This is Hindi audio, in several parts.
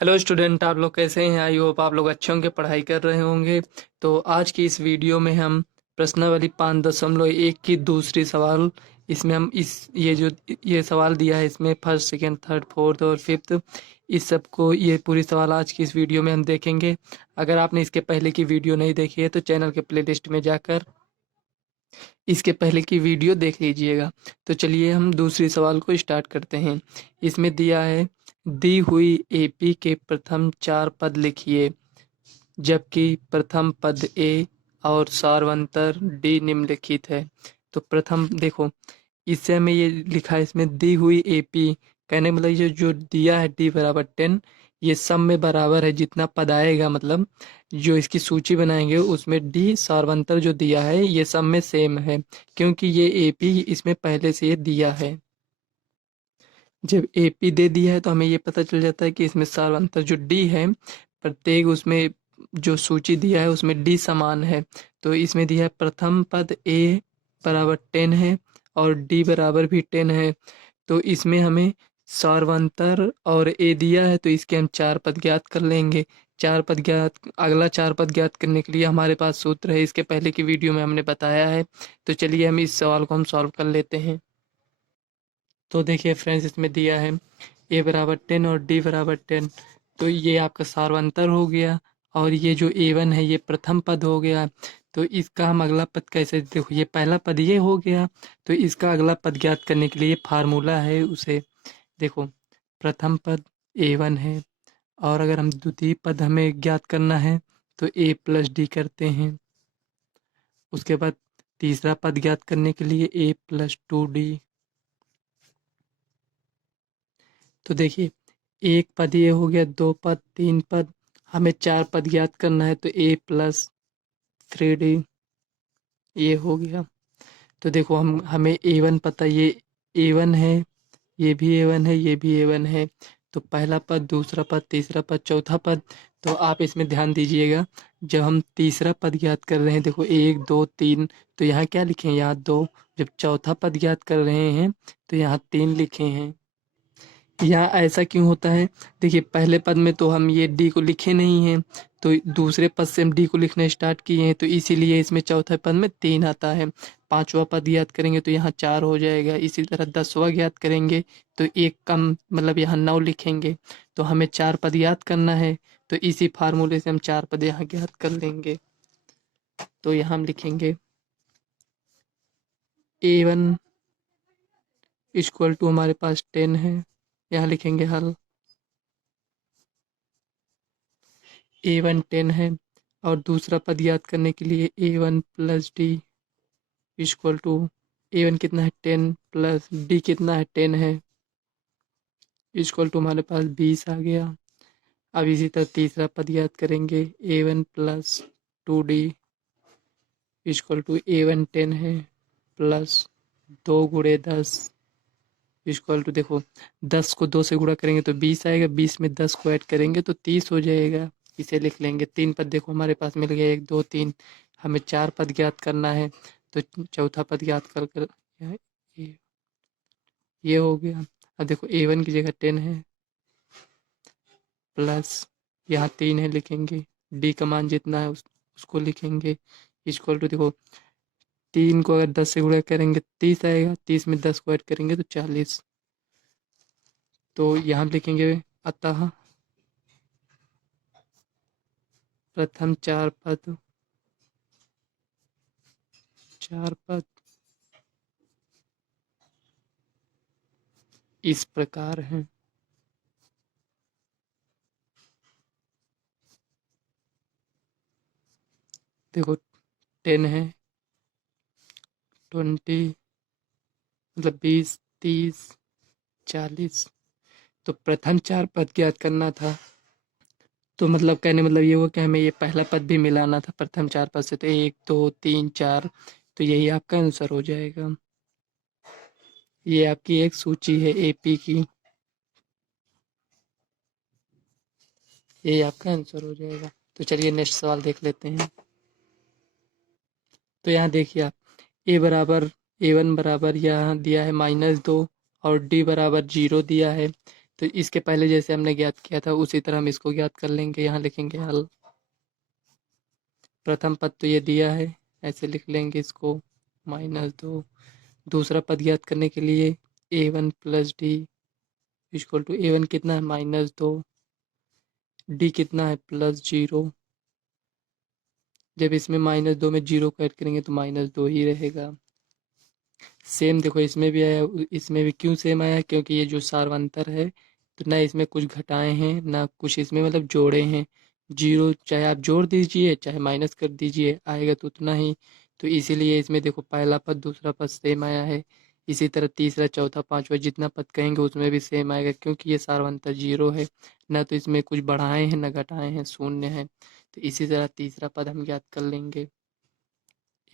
हेलो स्टूडेंट, आप लोग कैसे हैं? आई होप आप लोग अच्छे होंगे, पढ़ाई कर रहे होंगे। तो आज की इस वीडियो में हम प्रश्नावली 5.1 की दूसरी सवाल, इसमें हम ये सवाल दिया है, इसमें फर्स्ट, सेकंड, थर्ड, फोर्थ और फिफ्थ, इस सब को ये पूरी सवाल आज की इस वीडियो में हम देखेंगे। अगर आपने इसके पहले की वीडियो नहीं देखी है तो चैनल के प्लेलिस्ट में जाकर इसके पहले की वीडियो देख लीजिएगा। तो चलिए हम दूसरी सवाल को स्टार्ट करते हैं। इसमें दिया है, दी हुई एपी के प्रथम 4 पद लिखिए, जबकि प्रथम पद ए और सारवंतर डी निम्नलिखित है। तो प्रथम देखो, इससे हमें ये लिखा है, इसमें दी हुई एपी, कहने मतलब ये जो दिया है डी बराबर 10, ये सब में बराबर है। जितना पद आएगा मतलब जो इसकी सूची बनाएंगे उसमें डी सारवंतर जो दिया है ये सब में सेम है, क्योंकि ये एपी इसमें पहले से ये दिया है। जब एपी दे दिया है तो हमें ये पता चल जाता है कि इसमें सारवंतर जो डी है, प्रत्येक उसमें जो सूची दिया है उसमें डी समान है। तो इसमें दिया है प्रथम पद ए बराबर 10 है और डी बराबर भी 10 है। तो इसमें हमें सारवंतर और ए दिया है, तो इसके हम 4 पद ज्ञात कर लेंगे। 4 पद ज्ञात, अगला 4 पद ज्ञात करने के लिए हमारे पास सूत्र है, इसके पहले की वीडियो में हमने बताया है। तो चलिए हम इस सवाल को हम सॉल्व कर लेते हैं। तो देखिए फ्रेंड्स, इसमें दिया है ए बराबर 10 और डी बराबर 10, तो ये आपका सारवंतर हो गया। और ये जो A1 है ये प्रथम पद हो गया। तो इसका हम अगला पद कैसे, देखो ये पहला पद ये हो गया, तो इसका अगला पद ज्ञात करने के लिए फार्मूला है उसे, देखो प्रथम पद A1 है, और अगर हम द्वितीय पद हमें ज्ञात करना है तो A प्लस डी करते हैं। उसके बाद तीसरा पद ज्ञात करने के लिए A प्लस 2D। तो देखिए, एक पद ये हो गया, 2 पद, 3 पद, हमें 4 पद ज्ञात करना है तो A प्लस 3D ये हो गया। तो देखो हमें A1 पता, ये A1 है, ये भी A1 है, ये भी A1 है। तो पहला पद, दूसरा पद, तीसरा पद, चौथा पद। तो आप इसमें ध्यान दीजिएगा, जब हम तीसरा पद ज्ञात कर रहे हैं, देखो 1 2 3, तो यहाँ क्या लिखे हैं, यहाँ 2। जब चौथा पद ज्ञात कर रहे हैं तो यहाँ 3 लिखे हैं। यहाँ ऐसा क्यों होता है? देखिए पहले पद में तो हम ये डी को लिखे नहीं हैं, तो दूसरे पद से हम डी को लिखना स्टार्ट किए हैं, तो इसीलिए इसमें चौथे पद में 3 आता है। पांचवा पद ज्ञात करेंगे तो यहाँ 4 हो जाएगा। इसी तरह 10वां ज्ञात करेंगे तो एक कम, मतलब यहाँ 9 लिखेंगे। तो हमें 4 पद याद करना है, तो इसी फार्मूले से हम 4 पद यहाँ ज्ञात कर लेंगे। तो यहाँ हम लिखेंगे A1 इक्वल टू, हमारे पास 10 है, यहाँ लिखेंगे हल। A1 10 है, और दूसरा पद याद करने के लिए A1 plus D equal to, A1 कितना है 10 प्लस डी कितना है 10 है, इक्वल टू हमारे पास 20 आ गया। अब इसी तरह तीसरा पद याद करेंगे, A1 plus 2D equal to A1 10 है प्लस 2 × 10 इक्वल टू, देखो 10 को 2 से गुणा करेंगे तो 20 आएगा, 20 में 10 को ऐड करेंगे तो 30 हो जाएगा। इसे लिख लेंगे। 3 पद देखो हमारे पास मिल गया, 1 2 3। हमें 4 पद ज्ञात करना है, तो चौथा पद ज्ञात कर कर ये ये हो गया। अब देखो A1 की जगह 10 है प्लस यहाँ 3 है, लिखेंगे डी का मान जितना है उसको लिखेंगे इक्वल टू, देखो 3 को अगर 10 से गुणा करेंगे 30 आएगा, 30 में 10 को ऐड करेंगे तो 40। तो यहाँ लिखेंगे, अतः प्रथम 4 पद इस प्रकार हैं। देखो 10 है, 20 मतलब 20, 30, 40। तो प्रथम 4 पद ज्ञात करना था, तो मतलब कहने मतलब ये हुआ कि हमें ये पहला पद भी मिलाना था प्रथम 4 पद से, तो 1 2 3 4। तो यही आपका आंसर हो जाएगा। ये आपकी एक सूची है एपी की, यही आपका आंसर हो जाएगा। तो चलिए नेक्स्ट सवाल देख लेते हैं। तो यहाँ देखिए आप, A1 बराबर यहाँ दिया है -2 और D बराबर 0 दिया है। तो इसके पहले जैसे हमने ज्ञात किया था उसी तरह हम इसको ज्ञात कर लेंगे। यहाँ लिखेंगे हल। प्रथम पद तो ये दिया है, ऐसे लिख लेंगे इसको, -2। दूसरा पद ज्ञात करने के लिए a1 plus D equal to a1 कितना है -2, डी कितना है +0। जब इसमें -2 में 0 को ऐड करेंगे तो -2 ही रहेगा। सेम देखो इसमें भी आया, इसमें भी क्यों सेम आया, क्योंकि ये जो सारवंतर है तो ना इसमें कुछ घटाए हैं ना कुछ इसमें मतलब जोड़े हैं। 0 चाहे आप जोड़ दीजिए चाहे माइनस कर दीजिए आएगा तो उतना ही। तो इसीलिए इसमें देखो पहला पद दूसरा पद सेम आया है। इसी तरह तीसरा चौथा पांचवा जितना पद कहेंगे उसमें भी सेम आएगा, क्योंकि ये सारवंतर 0 है। ना तो इसमें कुछ बढ़ाए हैं ना घटाए हैं, शून्य है। तो इसी तरह तीसरा पद हम ज्ञात कर लेंगे,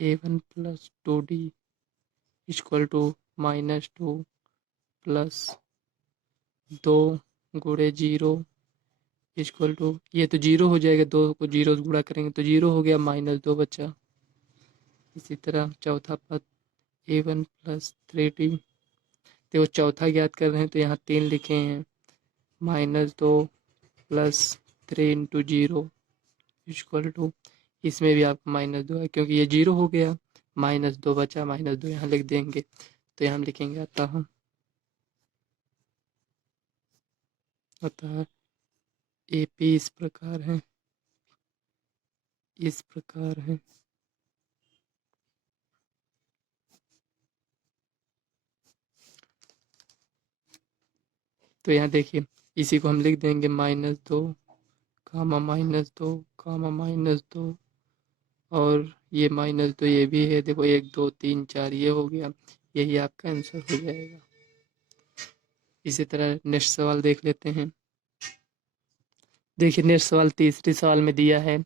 a1 plus 2d equal to -2 plus 2 गुणे 0 इक्वल टू, ये तो 0 हो जाएगा, 2 को 0 से गुणा करेंगे तो 0 हो गया, -2 बचा। इसी तरह चौथा पद a1 प्लस 3d, देखो चौथा ज्ञात कर रहे हैं तो यहाँ 3 लिखे हैं, -2 प्लस 3 इंटू 0 इक्वल टू, इसमें भी आपको -2 है क्योंकि ये 0 हो गया, -2 बचा, -2 यहाँ लिख देंगे। तो यहाँ हम लिखेंगे अतः AP इस प्रकार है, इस प्रकार है। तो यहाँ देखिए इसी को हम लिख देंगे -2 कामा -2 कामा -2, और ये -2 ये भी है, देखो 1 2 3 4 ये हो गया, यही आपका आंसर हो जाएगा। इसी तरह नेक्स्ट सवाल देख लेते हैं। देखिए नेक्स्ट सवाल तीसरे सवाल में दिया है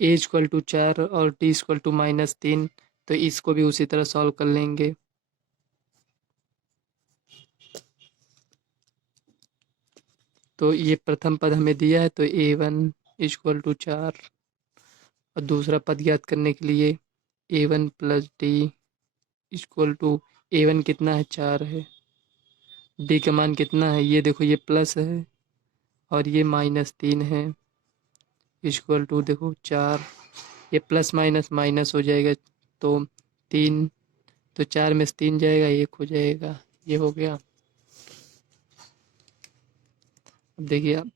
a = 4 और t = -3, तो इसको भी उसी तरह सॉल्व कर लेंगे। तो ये प्रथम पद हमें दिया है तो a1 = 4, और दूसरा पद ज्ञात करने के लिए a1 plus D equal to, a1 कितना है 4 है, डी का मान कितना है, ये देखो ये प्लस है और ये -3 है, इक्वल टू देखो 4, ये प्लस माइनस माइनस हो जाएगा तो 3, तो 4 में से 3 जाएगा 1 हो जाएगा, ये हो गया। अब देखिए अब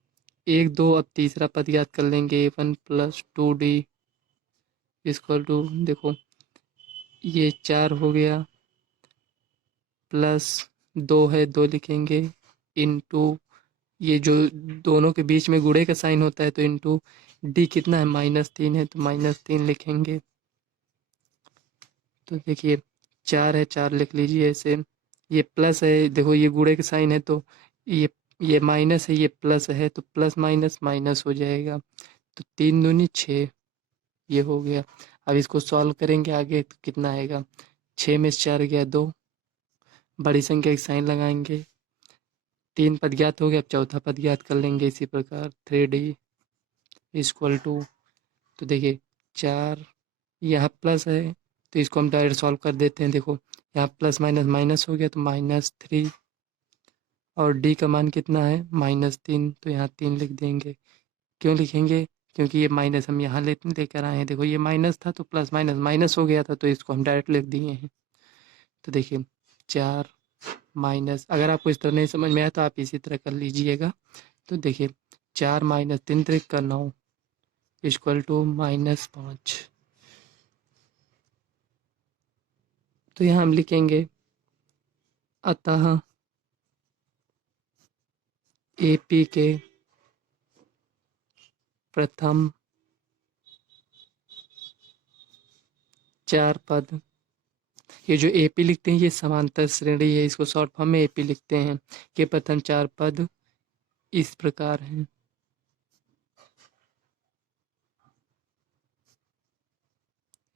1 2, अब तीसरा पद याद कर लेंगे a1 plus 2d equal to, देखो ये 4 हो गया, प्लस 2 है 2 लिखेंगे, इनटू ये जो दोनों के बीच में गुणे का साइन होता है तो इनटू डी कितना है -3 है तो -3 लिखेंगे। तो देखिए 4 है 4 लिख लीजिए ऐसे, ये प्लस है देखो ये गुणे का साइन है तो ये माइनस है ये प्लस है तो प्लस माइनस माइनस हो जाएगा, तो 3 दूनी 6, ये हो गया। अब इसको सॉल्व करेंगे आगे तो कितना आएगा, 6 में से 4 गया 2, बड़ी संख्या की साइन लगाएंगे, 3 पद ज्ञात हो गया, अब चौथा पद ज्ञात कर लेंगे इसी प्रकार 3d इक्वल टू, तो देखिए 4 यहाँ प्लस है तो इसको हम डायरेक्ट सॉल्व कर देते हैं, देखो यहाँ प्लस माइनस माइनस हो गया तो -3, और डी का मान कितना है -3, तो यहाँ 3 लिख देंगे। क्यों लिखेंगे, क्योंकि ये माइनस हम यहाँ लेकर आए हैं, देखो ये माइनस था तो प्लस माइनस माइनस हो गया था तो इसको हम डायरेक्ट लिख दिए हैं। तो देखिए 4 माइनस, अगर आपको इस तरह नहीं समझ में आया तो आप इसी तरह कर लीजिएगा। तो देखिए 4 माइनस 3 3 का 9 इक्वल टू -5, तो यहाँ हम लिखेंगे अतः AP के प्रथम 4 पद, ये जो AP लिखते हैं ये समांतर श्रेणी है, इसको शॉर्ट फॉर्म में AP लिखते हैं, के प्रथम 4 पद इस प्रकार हैं।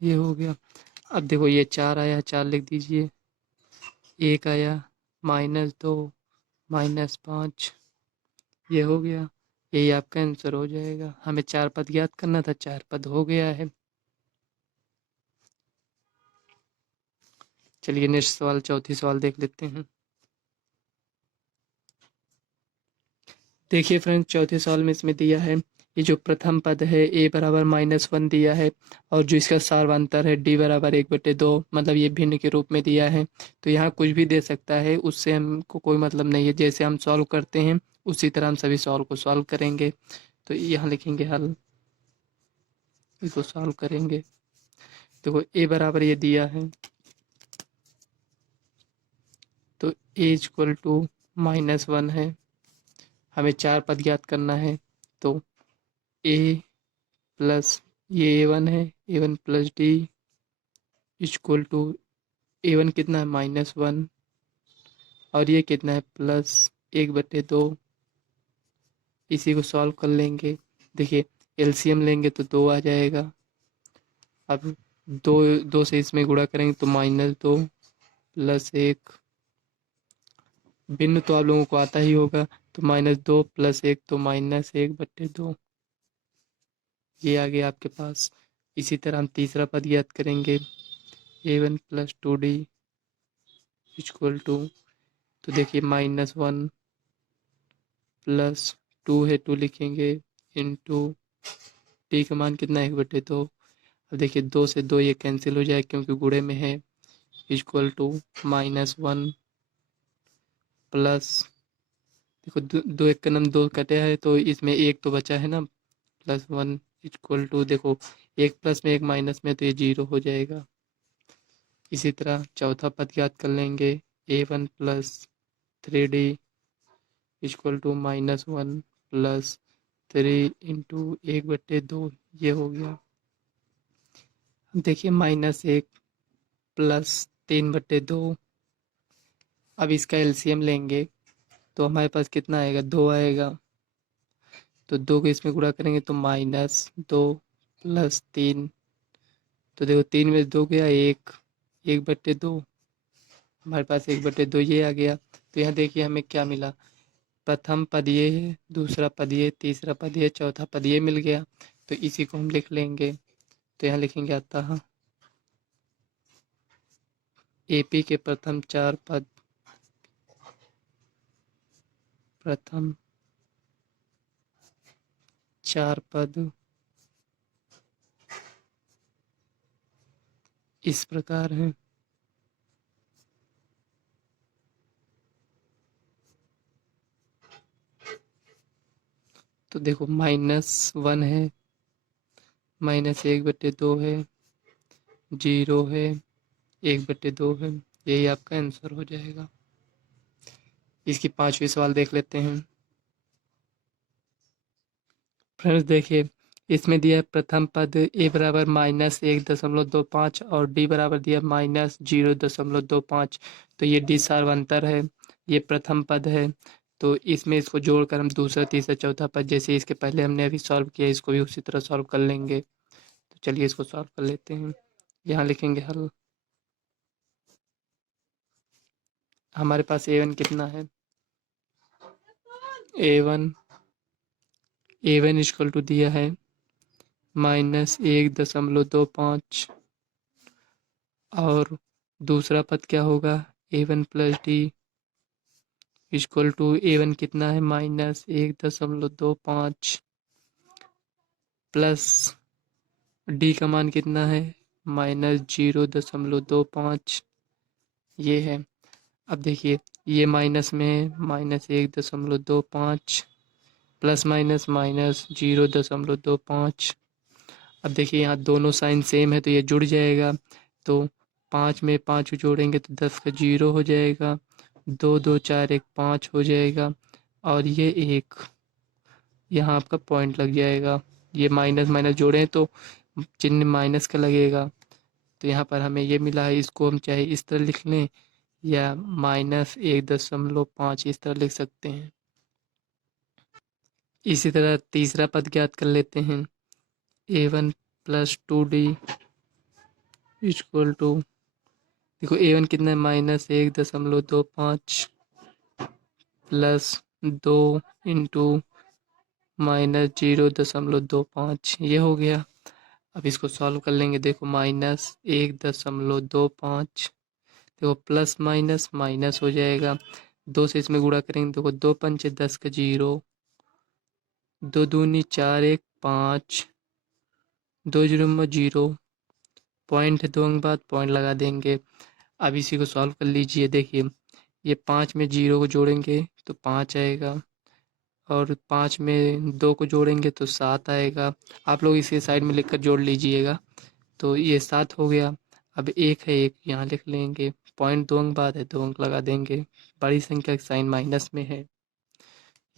ये हो गया। अब देखो ये 4 आया 4 लिख दीजिए, 1 आया -2 -5, ये हो गया, यही आपका आंसर हो जाएगा। हमें 4 पद याद करना था, 4 पद हो गया है। चलिए नेक्स्ट सवाल चौथी सवाल देख लेते हैं। देखिए फ्रेंड्स, चौथे सवाल में इसमें दिया है ये जो प्रथम पद है a बराबर -1 दिया है, और जो इसका सार्वंतर है d बराबर 1/2, मतलब ये भिन्न के रूप में दिया है। तो यहाँ कुछ भी दे सकता है, उससे हमको कोई मतलब नहीं है। जैसे हम सॉल्व करते हैं उसी तरह हम सभी सवाल को सॉल्व करेंगे। तो यहाँ लिखेंगे हल, इसको सॉल्व करेंगे। देखो a बराबर ये दिया है, तो a इक्वल टू -1 है। हमें 4 पद ज्ञात करना है, तो a प्लस ये a1 है, a1 plus D equal to a1 कितना है -1, और ये कितना है +1/2। इसी को सॉल्व कर लेंगे। देखिए एलसीएम लेंगे तो 2 आ जाएगा। अब दो दो से इसमें गुणा करेंगे तो -2 प्लस 1, भिन्न तो आप लोगों को आता ही होगा। तो -2 प्लस 1 तो -1/2, ये आ गया आपके पास। इसी तरह हम तीसरा पद ज्ञात करेंगे, a1 plus 2d equal to, तो देखिए -1 प्लस 2 है, 2 लिखेंगे इंटू डी का मान कितना है 1/2। अब देखिए 2 से 2 ये कैंसिल हो जाए क्योंकि गुणे में है, इक्वल टू -1 प्लस, देखो दो एक का नम 2 कटे है तो इसमें एक तो बचा है ना, +1 इक्वल टू, देखो एक प्लस में एक माइनस में तो ये 0 हो जाएगा। इसी तरह चौथा पद ज्ञात कर लेंगे, a1 plus 3d equal to -1 plus 3 into 1/2, ये हो गया। देखिए -1 प्लस 3/2, अब इसका एलसीएम लेंगे तो हमारे पास कितना आएगा, 2 आएगा। तो 2 को इसमें गुणा करेंगे तो -2 प्लस 3, तो देखो 3 में 2 गया 1, 1/2, हमारे पास 1/2 ये आ गया। तो यहाँ देखिए हमें क्या मिला, प्रथम पद ये है, दूसरा पद ये, तीसरा पद ये, चौथा पद ये मिल गया। तो इसी को हम लिख लेंगे। तो यहाँ लिखेंगे अतः एपी के प्रथम 4 पद, प्रथम 4 पद इस प्रकार हैं। तो देखो -1 है, -1/2 है, 0 है, 1/2 है, यही आपका आंसर हो जाएगा। इसकी 5वीं सवाल देख लेते हैं। फ्रेंड्स देखिए, इसमें दिया है प्रथम पद a बराबर -1.25 और d बराबर दिया -0.25। तो ये d सार्वंतर है, ये प्रथम पद है। तो इसमें इसको जोड़कर हम दूसरा, तीसरा, चौथा पद जैसे इसके पहले हमने अभी सॉल्व किया, इसको भी उसी तरह सॉल्व कर लेंगे। तो चलिए इसको सॉल्व कर लेते हैं। यहाँ लिखेंगे हल। हमारे पास a1 कितना है, a1 इक्वल टू दिया है -1.25, और दूसरा पद क्या होगा, a1 plus D equal to, a1 कितना है -1.25 प्लस डी का मान कितना है -0.25, ये है। अब देखिए ये माइनस में है, -1.25 प्लस माइनस -0.25। अब देखिए यहाँ दोनों साइन सेम है तो ये जुड़ जाएगा। तो 5 में 5 जोड़ेंगे तो 10 का 0 हो जाएगा, 2 2 4 1 5 हो जाएगा, और ये एक यहाँ आपका पॉइंट लग जाएगा। ये माइनस माइनस जोड़े हैं तो चिन्ह माइनस का लगेगा। तो यहाँ पर हमें ये मिला है, इसको हम चाहे इस तरह लिख लें या -1.5 इस तरह लिख सकते हैं। इसी तरह तीसरा पद ज्ञात कर लेते हैं, a1 plus 2d equal to, देखो a1 कितना है -1.25 प्लस 2 इंटू -0.25, ये हो गया। अब इसको सॉल्व कर लेंगे। देखो -1.25, देखो प्लस माइनस माइनस हो जाएगा, 2 से इसमें गुणा करेंगे, देखो 2 पंचे 10 का 0, 2 दूनी 4 1 5, 2 जीरो में 0, पॉइंट है 2 अंक बाद पॉइंट लगा देंगे। अब इसी को सॉल्व कर लीजिए। देखिए ये 5 में 0 को जोड़ेंगे तो 5 आएगा, और 5 में 2 को जोड़ेंगे तो 7 आएगा। आप लोग इसे साइड में लिख कर जोड़ लीजिएगा। तो ये 7 हो गया। अब 1 है, 1 यहाँ लिख लेंगे। पॉइंट 2 अंक बाद है, 2 अंक लगा देंगे। बड़ी संख्या का साइन माइनस में है।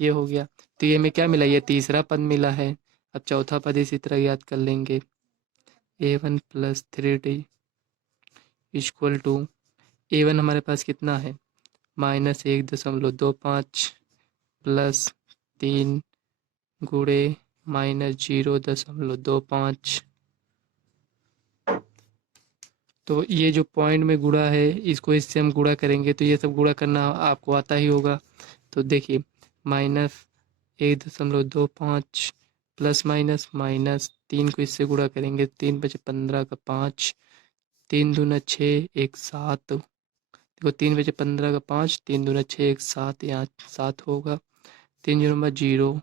ये हो गया। तो ये में क्या मिला, ये तीसरा पद मिला है। अब चौथा पद इसी तरह याद कर लेंगे। a1 plus 3d equal to, a1 हमारे पास कितना है, -1.25 प्लस 3 गुणे -0.25। तो ये जो पॉइंट में गुणा है, इसको इससे हम गुणा करेंगे तो ये सब गुणा करना आपको आता ही होगा। तो देखिए -1.25 प्लस माइनस -3 को इससे गुणा करेंगे, 3 बचे 15 का 5, 3 दूना 6 1 7। देखो 3 बचे 15 का 5, 3 दूना 6 1 7, यहाँ 7 होगा। 3 जीरो में 0,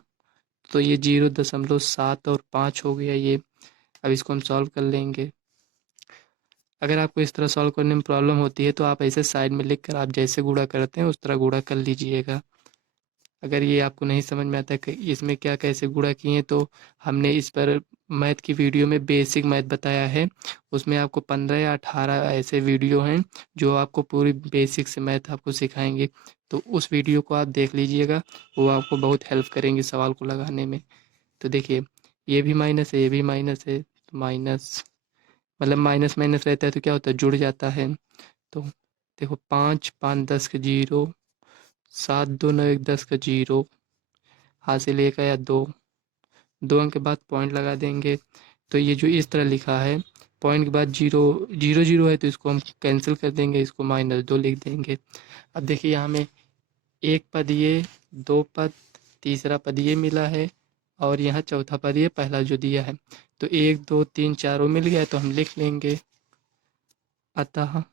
तो ये 0.7 और 5 हो गया ये। अब इसको हम सॉल्व कर लेंगे। अगर आपको इस तरह सॉल्व करने में प्रॉब्लम होती है तो आप ऐसे साइड में लिख कर आप जैसे गुणा करते हैं उस तरह गुणा कर लीजिएगा। अगर ये आपको नहीं समझ में आता कि इसमें क्या कैसे गुणा किए, तो हमने इस पर मैथ की वीडियो में बेसिक मैथ बताया है। उसमें आपको 15 या 18 ऐसे वीडियो हैं जो आपको पूरी बेसिक से मैथ आपको सिखाएंगे। तो उस वीडियो को आप देख लीजिएगा, वो आपको बहुत हेल्प करेंगे सवाल को लगाने में। तो देखिए ये भी माइनस है, ये भी माइनस है, तो माइनस मतलब माइनस माइनस रहता है तो क्या होता है, जुड़ जाता है। तो देखो 5 5 10 का 0, 7 2 9 1 10 का 0, हासिल 1 आया 2, 2 अंक के बाद पॉइंट लगा देंगे। तो ये जो इस तरह लिखा है, पॉइंट के बाद 0 0 0 है तो इसको हम कैंसिल कर देंगे, इसको -2 लिख देंगे। अब देखिए यहाँ में एक पद ये, 2 पद, तीसरा पद ये मिला है, और यहाँ चौथा पद ये पहला जो दिया है। तो 1 2 3 4 मिल गया तो हम लिख लेंगे। अतः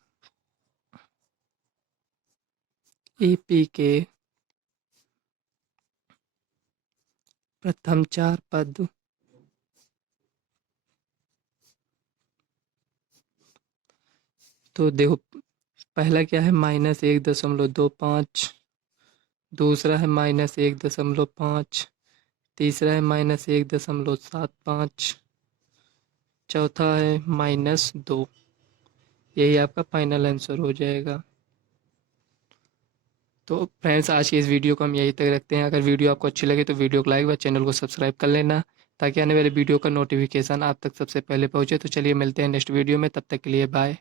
AP के प्रथम 4 पद तो देखो पहला क्या है, -1.25, दूसरा है -1.5, तीसरा है -1.75, चौथा है -2। यही आपका फाइनल आंसर हो जाएगा। तो फ्रेंड्स आज की इस वीडियो को हम यहीं तक रखते हैं। अगर वीडियो आपको अच्छी लगे तो वीडियो को लाइक व चैनल को सब्सक्राइब कर लेना, ताकि आने वाले वीडियो का नोटिफिकेशन आप तक सबसे पहले पहुंचे। तो चलिए मिलते हैं नेक्स्ट वीडियो में, तब तक के लिए बाय।